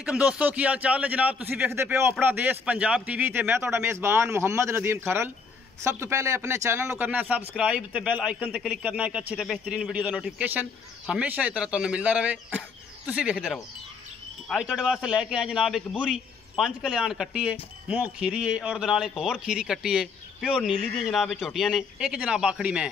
वालेकुम दोस्तों की हाल चाल है जनाब। तुसी वेखदे पे हो अपना देश पंजाब टीवी ते मैं तुहाडा मेज़बान मुहम्मद नदीम खरल। सब तो पहले अपने चैनल को करना है सबसक्राइब ते बेल आइकन ते क्लिक करना है एक अच्छी ते बेहतरीन वीडियो का नोटिफिकेशन हमेशा इस तरह तुहानू मिलता रहे। तुसी वेखदे रहो। अज तुहाडे वास्ते लैके आए जनाब एक बूरी 5 कल्याण कट्टी है, मूँह खीरी है और नाल एक होर खीरी कट्टी है, प्योर नीली दी जनाब झोटियां ने, एक जनाब आखड़ी मैं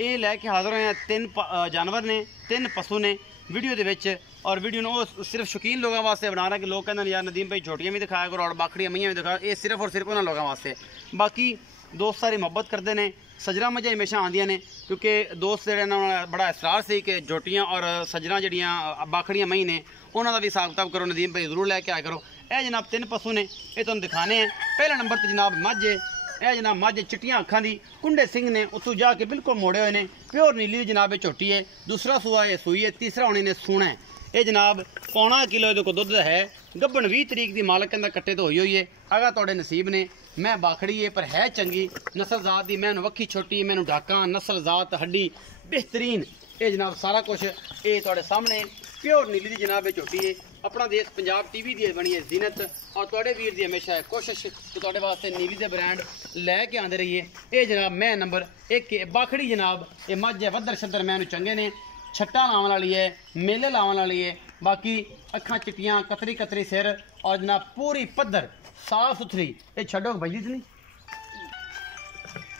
ये लैके हाजिर होए। 3 जानवर ने, 3 पशु ने वीडियो दे विच। और वीडियो ने सिर्फ शौकीन लोगों वास्ते बना रहा कि लोग कहते हैं यार नदीम भाई झोटियां भी दिखाया करो और बाखड़ियां मईयां भी दिखाओ। ये सिर्फ और सिर्फ उन्होंने लोगों वास्ते। बाकी दोस्त सारी मुहब्बत करते हैं, सजरा मजा हमेशा आंदियां ने क्योंकि दोस्त जो बड़ा इसरार से कि झोटियां और सजरा जड़ियाँ बाखड़ियां मई ने उन्होंने भी हिसाब किताब करो, नदीम भाई जरूर लैके आया करो। यह जनाब 3 पशु ने, ये तुम दिखाने हैं। पहले नंबर पर जनाब मझ है, यह जनाब मझ चिट्टियां अखां दी, कुंडे सिंह ने उत्तों जाके बिल्कुल मोड़े हुए हैं, प्योर नीली जनाब झोटी है। दूसरा सूआ ये सूई है, तीसरा होने ने सूना है। ये जनाब पौना किलो ये दुध है। गब्बन 20 तरीक की मालक कहता कट्टे तो हुई है। अगर थोड़े नसीब ने मैं बाखड़ी है पर है चंगी नस्ल जात की, मैनू वक्खी छोटी, मैनू डाका नस्ल जात हड्डी बेहतरीन। ये जनाब सारा कुछ ये थोड़े सामने प्योर नीली की जनाब झोटी है। अपना देश पंजाब टीवी की बनी है जीनत और थोड़े वीर की हमेशा है कोशिश कि थोड़े वास्ते नीली के ब्रांड लैके आते रहिए। ये जनाब मैं नंबर 1 बाखड़ी जनाब ये मझ है, वधर शदर मैनू चंगे ने, छट्टा लावन वाली है, मेले लावन वाली है। बाकी अखां चिट्टियां, कतरी कतरी सिर और जनाब पूरी पद्धर साफ सुथरी। ये छड्डो भाई नहीं,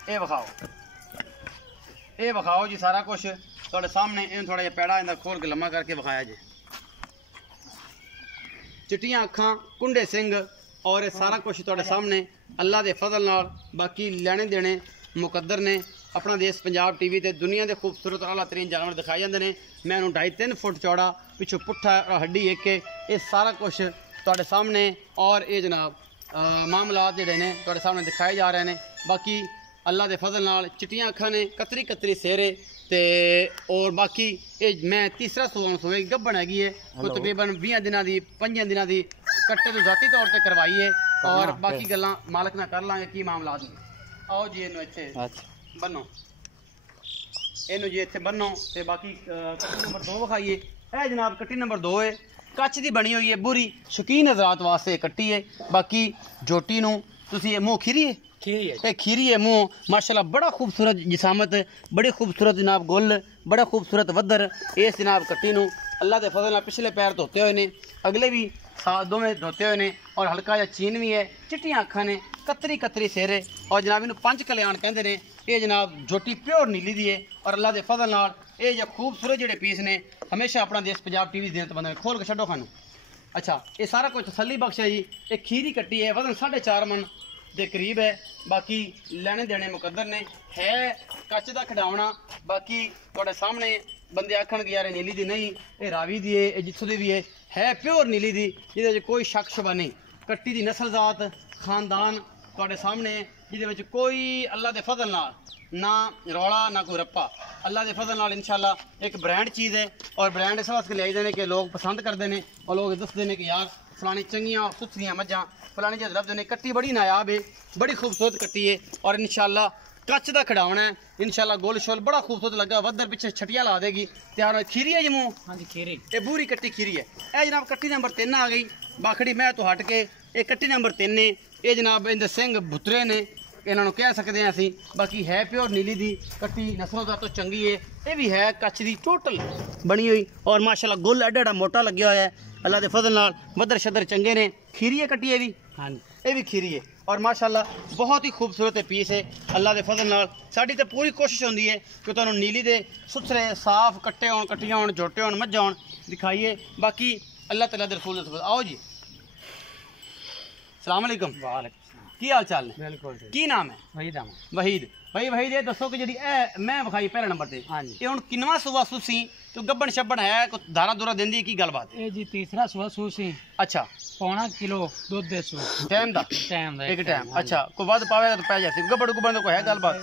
ये विखाओ, ये विखाओ जी सारा कुछ थोड़े सामने। इन थोड़ा जिहा पैड़ा इंदा खोल के लम्मा करके विखाया जी। चिट्टियां अखां, कुंडे सिंह और ये सारा कुछ थोड़े सामने अल्लाह के फजल नाल। बाकी लैने देने मुकद्दर ने। अपना देश पंजाब टीवी ते दुनिया के खूबसूरत आला तरीन जानवर दिखाए जाते हैं। मैं 2.5-3 फुट चौड़ा, पिछों पुट्ठा और हड्डी एक है, ये सारा कुछ थोड़े सामने। और ये जनाब मामलात जोड़े ने थोड़े सामने दिखाए जा रहे हैं। बाकी अल्लाह के फजल नाल चिट्टियां अखां ने, कतरी कतरी सेरे ते और बाकी ये मैं तीसरा सूए गब्बन हैगी है, कोई तकरीबन 20 दिनों की 5 दिनों की कट्टे तो जाती तौर पर करवाई है। और बाकी गल्लां मालक ना कर लांगे की मामलात ने। आओ जी इनू इत्थे बनो, इनू जी इत्थे बनो ते बाकी कट्टी नंबर 2 विखाइए। यह जनाब कट्टी नंबर 2 है, कच्च की बनी हुई है, बुरी शौकीन हजरात वास्ते कट्टी है। बाकी झोटी नू तुसी मूँह खीरी है, खीरी है मूँह माशाल्लाह, बड़ा खूबसूरत जिसामत, बड़ी खूबसूरत जनाब गुल, बड़ा खूबसूरत वधर। इस जनाब कट्टी नू अल्लाह के फजल पिछले पैर धोते हुए ने, अगले भी दोवें धोते हुए ने और हल्का जहा चीन भी है। चिट्टियां अखां ने, कतरी कतरी सेरे और जनाब इन्हू 5 कल्याण कहते हैं। ये जनाब झोटी प्योर नीली दी है और अल्लाह के फजल नाल ये जो खूबसूरत जोड़े पीस ने हमेशा अपना देश पंजाब टीवी जीनत बंद में खोल के छड्डो खानू। अच्छा ये सारा कुछ तसल्ली बख्श है जी। एक खीरी कट्टी है, वजन 4.5 मन के करीब है। बाकी लेने देने मुकद्दर ने, है कच्च का खिडावना। बाकी थोड़े सामने बंदे आखन कि यार नीली दी नहीं, ये रावी दी है, जित्थों दी भी है प्योर नीली दी, जिहदे कोई शक शुबा नहीं। कट्टी दी नस्ल जात खानदान थोड़े सामने, जिहदे कोई अल्लाह के फजल नाल ना रौला ना कोई रप्पा। अल्लाह के फजल नाल इंशाल्लाह एक ब्रांड चीज़ है और ब्रांड इस वास्ते लियाई देने कि लोग पसंद करते हैं और लोग दसते हैं कि यार फलानी चंगियां सुथरियां मझां फलानी जगह लभदे ने। कट्टी बड़ी नायाब है, बड़ी खूबसूरत कट्टी है और इंशाल्लाह कच्च का खिडावना है। इंशाल्लाह गोल शोल बड़ा खूबसूरत लगा, वधर पिछे छटिया ला देगी तैयार। खीरी है जी मूँह, हाँ जी खीरी, ये बूरी कट्टी खीरी है। यह जनाब कट्टी नंबर 3 आ गई बाखड़ी मैं तो हट के। ये कट्टी नंबर 3 है, ये जनाब इनके सिंह भुतरे ने, इन्हों कह सकते हैं असी। बाकी है प्योर नीली दी कट्टी, नस्लों का तो चंगी है। ये भी है कच्च की टोटल बनी हुई और माशाल्लाह गुल एडा एडा मोटा लगे हुआ है। अल्लाह के फजल नाल वधर शदर चंगे ने। खीरी है कट्टी, ये भी हाँ ये भी खीरी है और माशाल्लाह बहुत ही खूबसूरत पीस है। अल्लाह के फजल नाल साडी तो पूरी कोशिश होती है कि तुहानू नीली दे सुथरे साफ कट्टे होण, कट्टियां होण, झोटे होण, मझां होण दिखाइए। बाकी अल्लाह तआला दे रसूल दे। आओ जी, सलाम अलैकुम। वालेकुम की हाल चाल ने? बिल्कुल। की नाम है? वहीद। वहीद भाई वहीद ये दसो कि जी मैं विखाई पहले नंबर से, हाँ जी, ये हुण किनवा सूआ सूसी तो गब्बन शब्बन है, कोई धारा दूरा देंदी की गलबात? ये जी तीसरा सूआ सूसी। अच्छा पौना किलो दूध दे सू टाइम दा एक टाइम। अच्छा कोई वध पावेगा तो पै जासी गब्बन गुब्बन तो कोई है गलबात?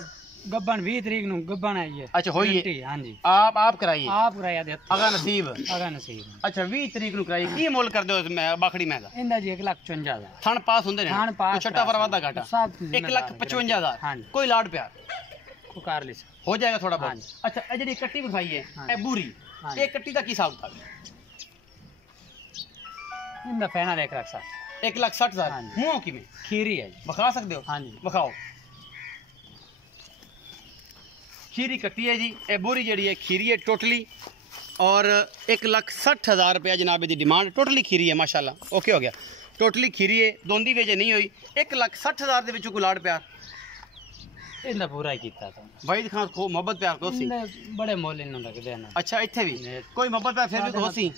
गब्बन 20 तरीक नू गब्बन आई है। अच्छा होई है, हां जी। आप कराइए? आप कराया दे अगा नसीब, अगा नसीब। अच्छा 20 तरीक नू कराई। की मोल कर दो बाखड़ी में दा? इंदा जी 1,55,000 थण पास हुंदे ने, थण पास छट्टा पर वादा घाटा 1,55,000। हां कोई लाड प्यार को कर ली हो जाएगा थोड़ा बहुत। अच्छा ए जेडी कट्टी विखाई है ए बूरी, ये कट्टी दा की हिसाब था? इनका फैनल 1,60,000 1,60,000 हाँ जी। मूँह की में खीरी है जी। बखा सकते हो? हाँ जी। बखाओ। खीरी कट्टी है जी, ये बोरी जी है खीरी है टोटली, और 1,60,000 रुपया जनाब की डिमांड। टोटली खीरी है माशाल्लाह, ओके हो गया। टोटली खीरी है, दोंदी वेजे नहीं हुई। 1,60,000 के कोई लाड़ प्यार इनका पूरा ही किया था भाई दिखा खो मोहब्बत प्यार को सी। बड़े मोल इन रखते हैं। अच्छा इत्थे भी कोई मोहब्बत प्यार फिर भी को सी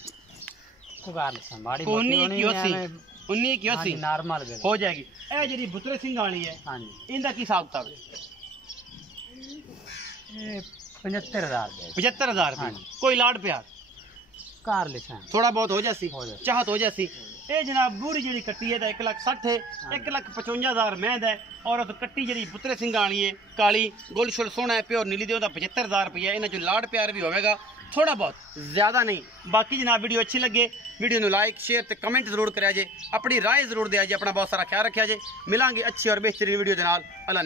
माड़ी 19 की 80 नॉर्मल हो जाएगी। ए जी बुतरे सिंह वाली है, हाँ जी, इनका की हिसाब किताब? 75,000 75,000 हाँ रुपये। कोई लाड़ प्यार कार लिखा थोड़ा बहुत हो जासी, हो जाए। चाहत हो जासी। ये जनाब बूरी जी कट्टी है 1,60,000 है, 1,55,000 मैंद है। और उस कट्टी जी पुत्रे सिंह आनी है काली गोल शोल सोना है प्योर नीली दे 75,000 रुपया। इन्हें जो लाड़ प्यार भी होगा थोड़ा बहुत, ज़्यादा नहीं। बाकी जनाब वीडियो अच्छी लगे वीडियो को लाइक शेयर तो कमेंट जरूर करा जे, अपनी राय जरूर दिया जे, अपना बहुत सारा ख्याल रखा जे। मिलांगे अच्छी और बेहतरीन वीडियो के नाल। अल्लाह।